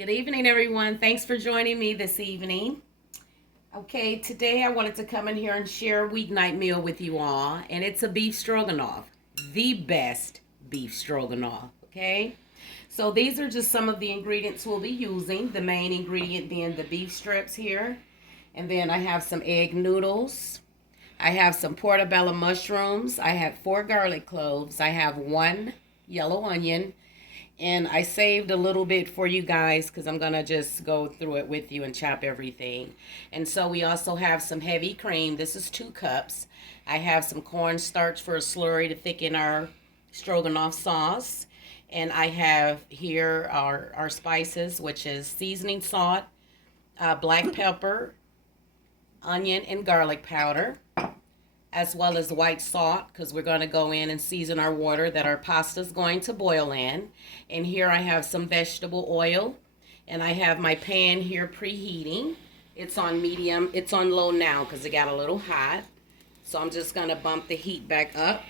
Good evening, everyone. Thanks for joining me this evening. Okay, today I wanted to come in here and share a weeknight meal with you all, and it's a beef stroganoff, the best beef stroganoff. Okay, so these are just some of the ingredients we'll be using. The main ingredient being the beef strips here, and then I have some egg noodles. I have some portobello mushrooms. I have 4 garlic cloves. I have 1 yellow onion, and I saved a little bit for you guys because I'm going to just go through it with you and chop everything. And so we also have some heavy cream. This is 2 cups. I have some cornstarch for a slurry to thicken our stroganoff sauce. And I have here our spices, which is seasoning salt, black pepper, onion, and garlic powder, as well as white salt, because we're going to go in and season our water that our pasta is going to boil in. And here I have some vegetable oil, and I have my pan here preheating. It's on medium. It's on low now because it got a little hot. So I'm just going to bump the heat back up,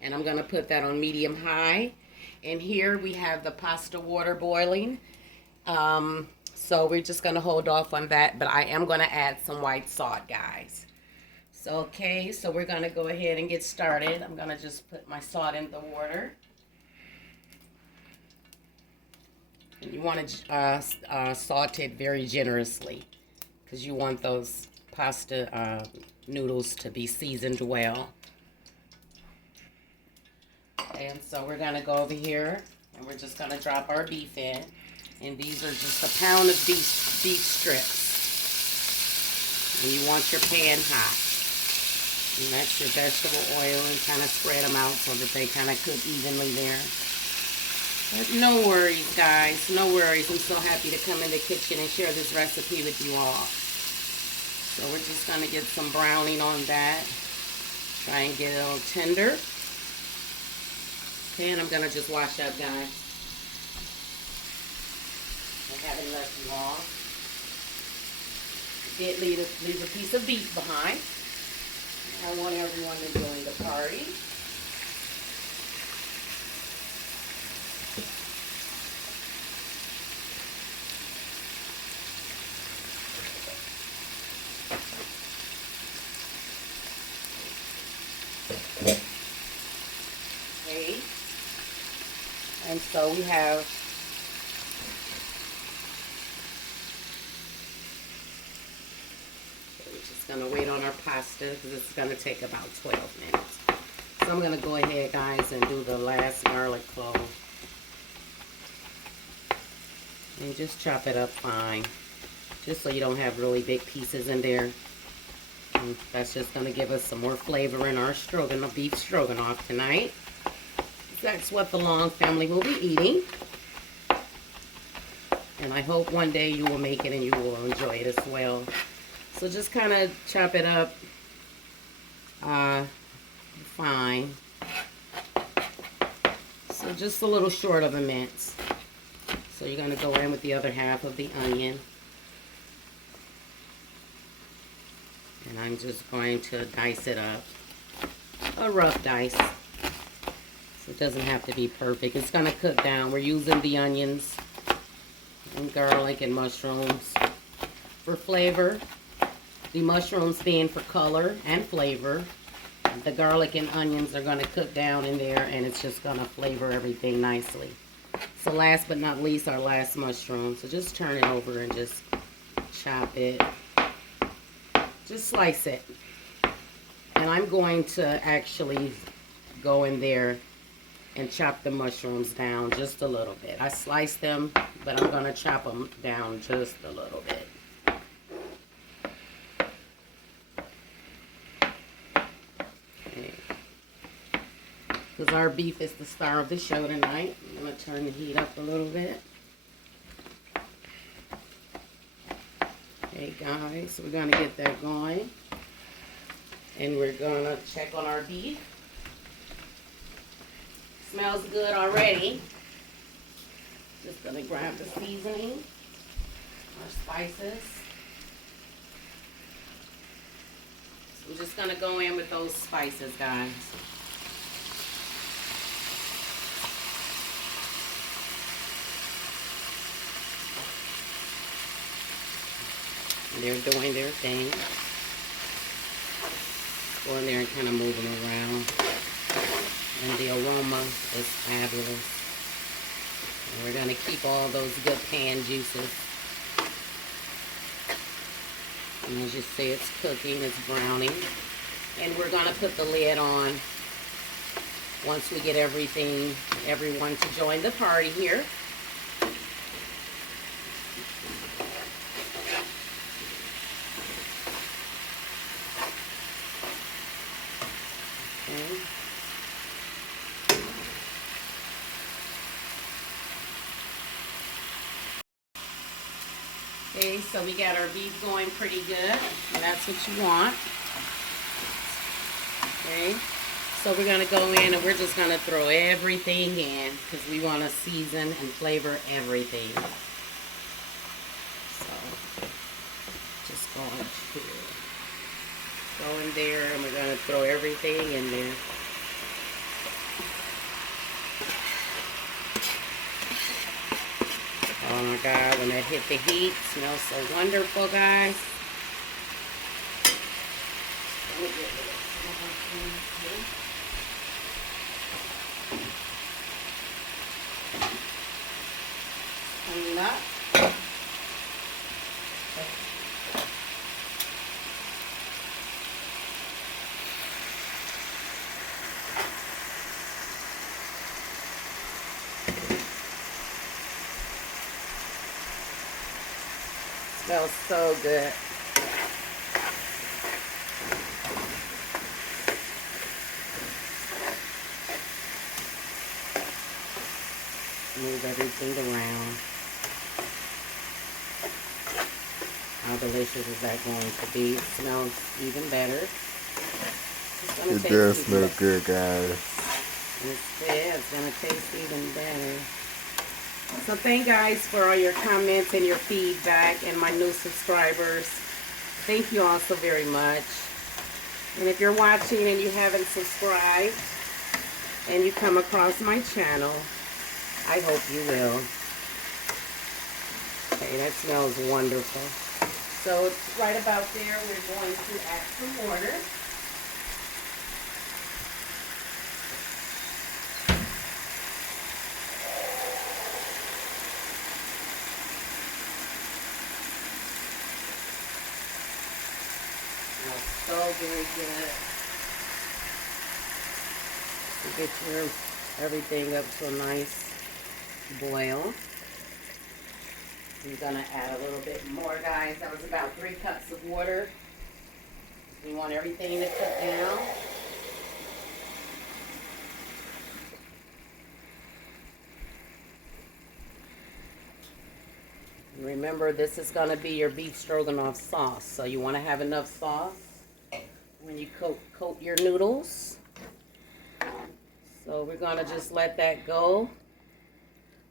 and I'm going to put that on medium high. And here we have the pasta water boiling. So we're just going to hold off on that, but I am going to add some white salt, guys. So, okay, so we're going to go ahead and get started. I'm going to just put my salt in the water. And you want to salt it very generously because you want those pasta noodles to be seasoned well. And so we're going to go over here and we're just going to drop our beef in. And these are just 1 pound of beef strips. And you want your pan hot. And that's your vegetable oil, and kind of spread them out so that they kind of cook evenly there. But no worries, guys. No worries. I'm so happy to come in the kitchen and share this recipe with you all. So we're just going to get some browning on that. Try and get it all tender. Okay, and I'm going to just wash up, guys. I haven't left you all. I did leave a piece of beef behind. I want everyone enjoying the party. Okay. And so we have going to wait on our pasta because it's going to take about 12 minutes. So I'm going to go ahead, guys, and do the last garlic clove. And just chop it up fine. Just so you don't have really big pieces in there. And that's just going to give us some more flavor in our stroganoff, beef stroganoff tonight. That's what the Long family will be eating. And I hope one day you will make it and you will enjoy it as well. So just kind of chop it up fine. So just a little short of a mince. So you're going to go in with the other half of the onion. And I'm just going to dice it up. A rough dice. So it doesn't have to be perfect. It's going to cook down. We're using the onions and garlic and mushrooms for flavor. The mushrooms being for color and flavor. The garlic and onions are going to cook down in there, and it's just going to flavor everything nicely. So last but not least, our last mushroom. So just turn it over and just chop it. Just slice it. And I'm going to actually go in there and chop the mushrooms down just a little bit. I sliced them, but I'm going to chop them down just a little bit. Because our beef is the star of the show tonight. I'm going to turn the heat up a little bit. Okay, guys, so we're going to get that going. And we're going to check on our beef. Smells good already. Just going to grab the seasoning, our spices. So I'm just going to go in with those spices, guys. They're doing their thing. Go in there and kind of move them around. And the aroma is fabulous. And we're going to keep all those good pan juices. And as you see, it's cooking, it's browning. And we're going to put the lid on once we get everyone to join the party here. Okay, so we got our beef going pretty good, and that's what you want. Okay, so we're going to go in and we're just going to throw everything in because we want to season and flavor everything. So, just go in there and we're going to throw everything in there. Oh my God, when that hit the heat, it smells so wonderful, guys. Clean up. Smells so good. Move everything around. How delicious is that going to be? It smells even better. It does smell good, guys. It's going to taste even better. So thank guys for all your comments and your feedback and my new subscribers. Thank you all so very much. And if you're watching and you haven't subscribed and you come across my channel, I hope you will. Okay, that smells wonderful. So it's right about there. We're going to add some water. So very good. You get your everything up to a nice boil. I'm gonna add a little bit more, guys. That was about 3 cups of water. You want everything to cook down. Remember, this is gonna be your beef stroganoff sauce, so you want to have enough sauce when you coat your noodles. So we're gonna just let that go.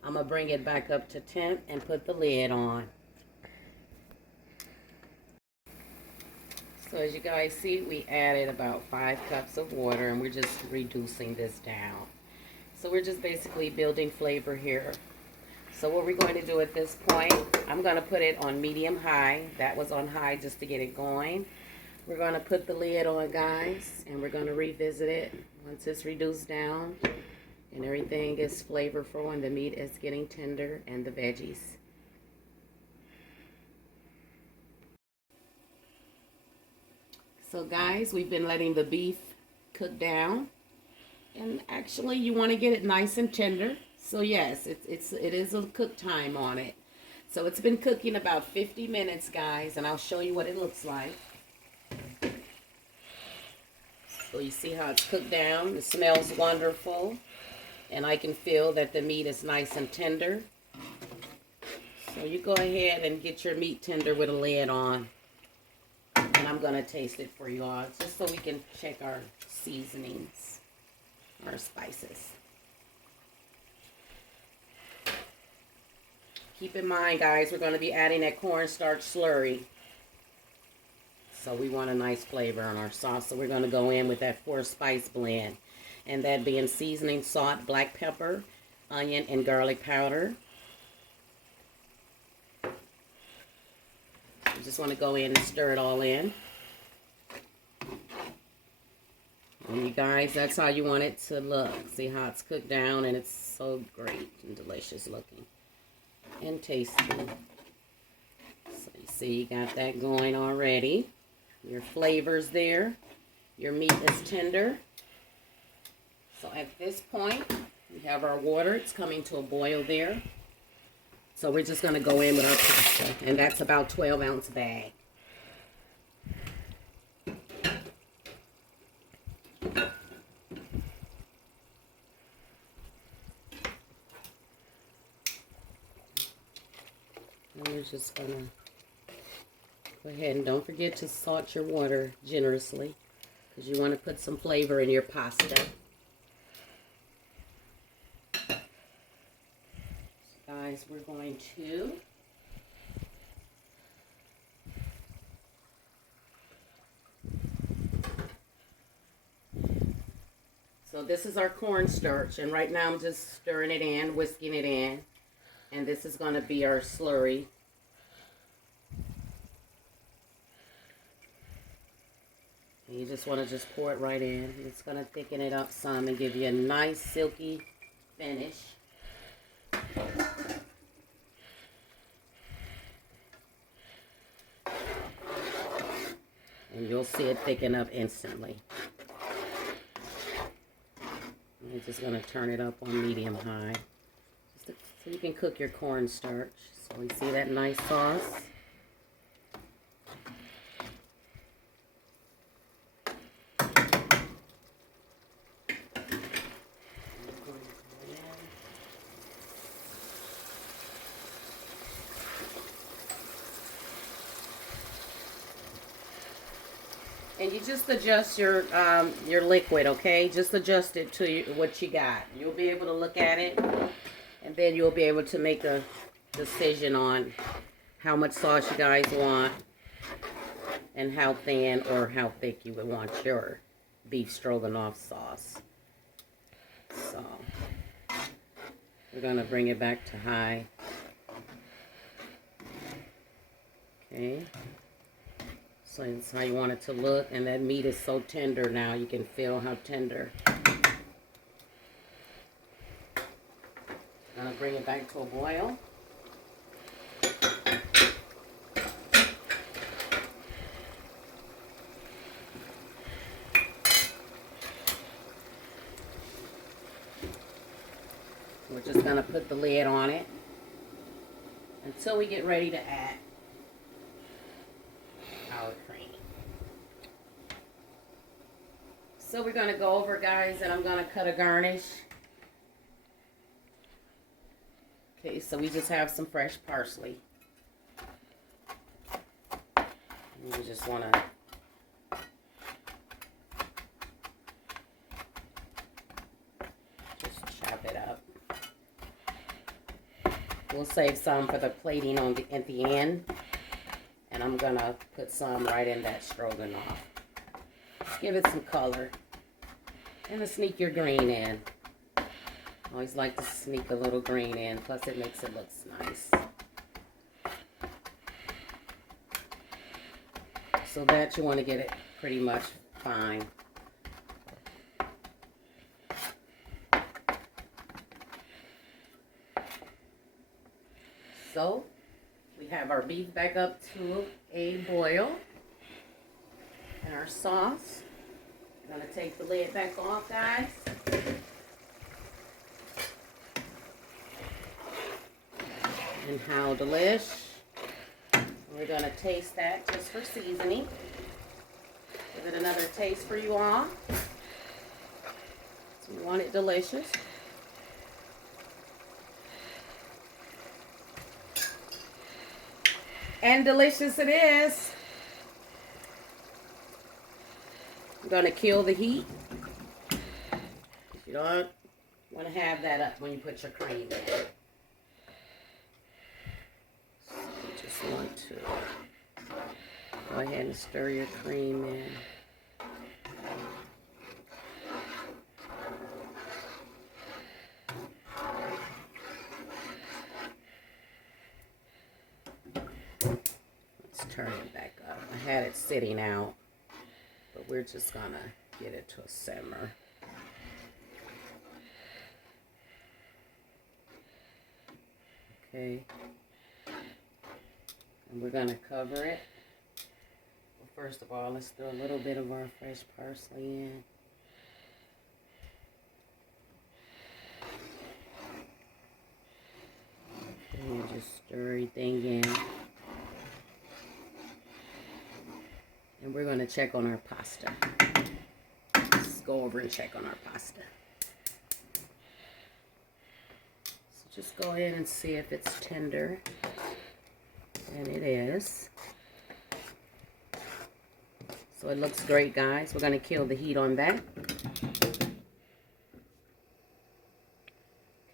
I'm gonna bring it back up to temp and put the lid on. So as you guys see, we added about 5 cups of water and we're just reducing this down. So we're just basically building flavor here. So what we're going to do at this point, I'm gonna put it on medium-high. That was on high just to get it going. We're going to put the lid on, guys, and we're going to revisit it once it's reduced down and everything is flavorful and the meat is getting tender and the veggies. So, guys, we've been letting the beef cook down, and actually you want to get it nice and tender. So, yes, it is a cook time on it. So, it's been cooking about 50 minutes, guys, and I'll show you what it looks like. So you see how it's cooked down. It smells wonderful. And I can feel that the meat is nice and tender. So you go ahead and get your meat tender with a lid on. And I'm going to taste it for you all, just so we can check our seasonings, our spices. Keep in mind, guys, we're going to be adding that cornstarch slurry. So we want a nice flavor on our sauce. So we're going to go in with that 4-spice blend. And that being seasoning, salt, black pepper, onion, and garlic powder. I'm just want to go in and stir it all in. And you guys, that's how you want it to look. See how it's cooked down, and it's so great and delicious looking and tasty. So you see you got that going already. Your flavors there. Your meat is tender. So at this point, we have our water. It's coming to a boil there. So we're just going to go in with our pasta, and that's about 12-ounce bag. And we're just going to go ahead and don't forget to salt your water generously, because you want to put some flavor in your pasta. Guys, we're going to so this is our cornstarch, and right now I'm just stirring it in, whisking it in, and this is going to be our slurry. And you just want to just pour it right in. It's going to thicken it up some and give you a nice silky finish. And you'll see it thicken up instantly. I'm just going to turn it up on medium high, so you can cook your cornstarch. So you see that nice sauce? And you just adjust your liquid, okay? Just adjust it to what you got. You'll be able to look at it, and then you'll be able to make a decision on how much sauce you guys want and how thin or how thick you would want your beef stroganoff sauce. So we're going to bring it back to high. Okay. So that's how you want it to look, and that meat is so tender now. You can feel how tender. I'm gonna bring it back to a boil. We're just gonna put the lid on it until we get ready to add our cream. So we're going to go over, guys, and I'm going to cut a garnish. Okay, so we just have some fresh parsley. And we just want to just chop it up. We'll save some for the plating at the end. And I'm going to put some right in that stroganoff. Give it some color. And to sneak your green in. I always like to sneak a little green in. Plus it makes it look nice. So that you want to get it pretty much fine. So we have our beef back up to a boil. And our sauce. I'm going to take the lid back off, guys. And how delish. We're going to taste that just for seasoning. Give it another taste for you all. So you want it delicious. And delicious it is. I'm going to kill the heat. You don't want to have that up when you put your cream in. So you just want to go ahead and stir your cream in. Let's turn it back up. I had it sitting out, but we're just gonna get it to a simmer. Okay. And we're gonna cover it. Well, first of all, let's throw a little bit of our fresh parsley in. And just stir everything in. And we're gonna check on our pasta. Let's go over and check on our pasta. So just go ahead and see if it's tender. And it is. So it looks great, guys. We're gonna kill the heat on that.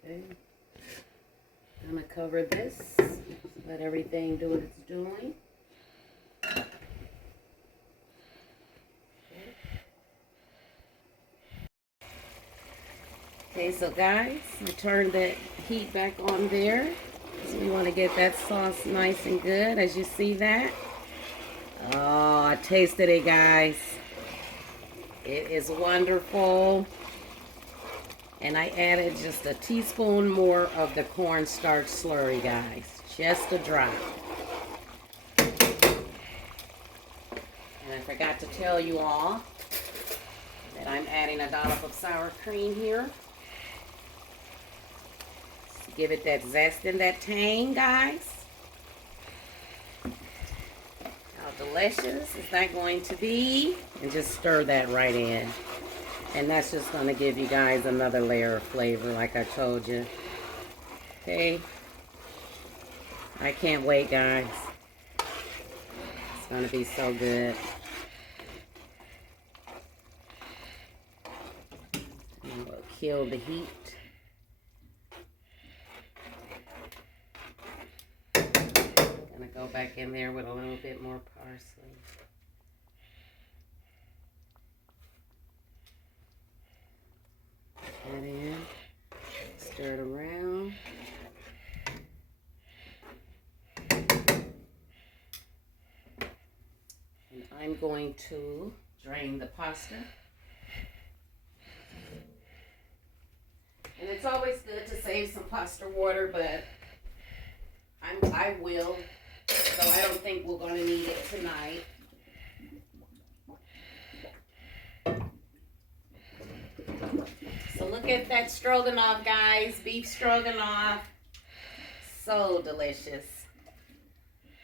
Okay. I'm gonna cover this. Let everything do what it's doing. Okay, so guys, I turned the heat back on there. So we want to get that sauce nice and good, as you see that. Oh, I tasted it, guys. It is wonderful. And I added just a teaspoon more of the cornstarch slurry, guys. Just a drop. And I forgot to tell you all that I'm adding a dollop of sour cream here. To give it that zest and that tang, guys. How delicious is that going to be? And just stir that right in. And that's just going to give you guys another layer of flavor, like I told you. Okay. I can't wait, guys. It's going to be so good. And we'll kill the heat. Gonna go back in there with a little bit more parsley. That in, stir it around. And I'm going to drain the pasta. And it's always good to save some pasta water, but I will. So I don't think we're going to need it tonight. So look at that stroganoff, guys. Beef stroganoff. So delicious.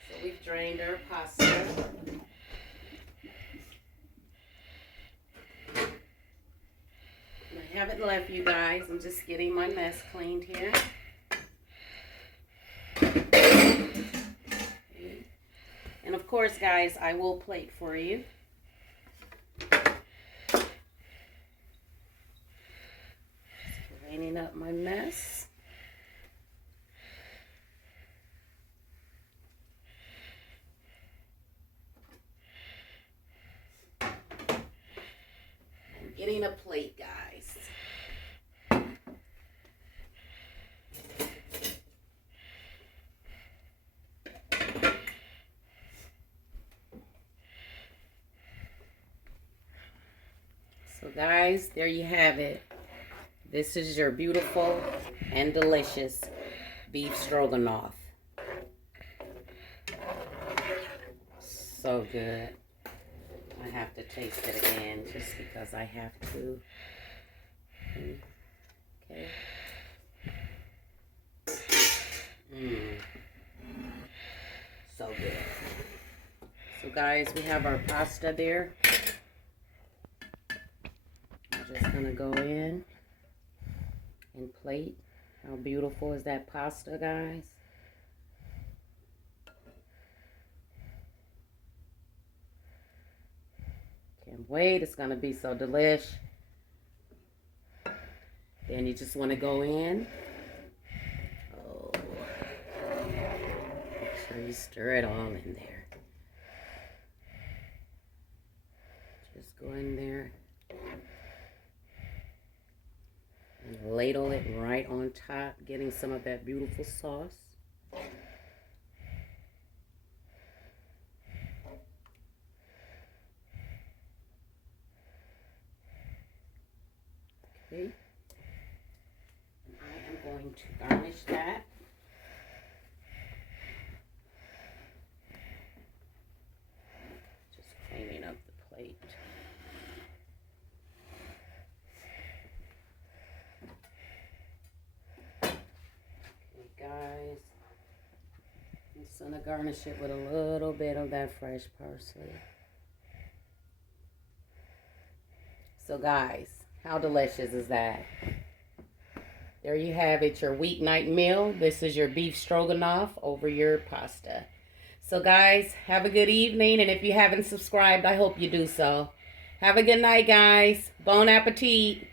So we've drained our pasta. I haven't left you guys. I'm just getting my mess cleaned here. And of course, guys, I will plate for you. Cleaning up my mess. I'm getting a plate, guys. So guys, there you have it. This is your beautiful and delicious beef stroganoff. So good. I have to taste it again just because I have to. Okay. So good. So guys, we have our pasta there. I'm just gonna go in and plate. How beautiful is that pasta, guys? Can't wait. It's gonna be so delish. Then you just want to go in. Oh, make sure you stir it all in there. Just go in there and ladle it right on top, getting some of that beautiful sauce. to garnish that. Just cleaning up the plate. Okay, guys. I'm just gonna garnish it with a little bit of that fresh parsley. So guys, how delicious is that? There you have it, your weeknight meal. This is your beef stroganoff over your pasta. So guys, have a good evening, and if you haven't subscribed, I hope you do so. Have a good night, guys. Bon appetit.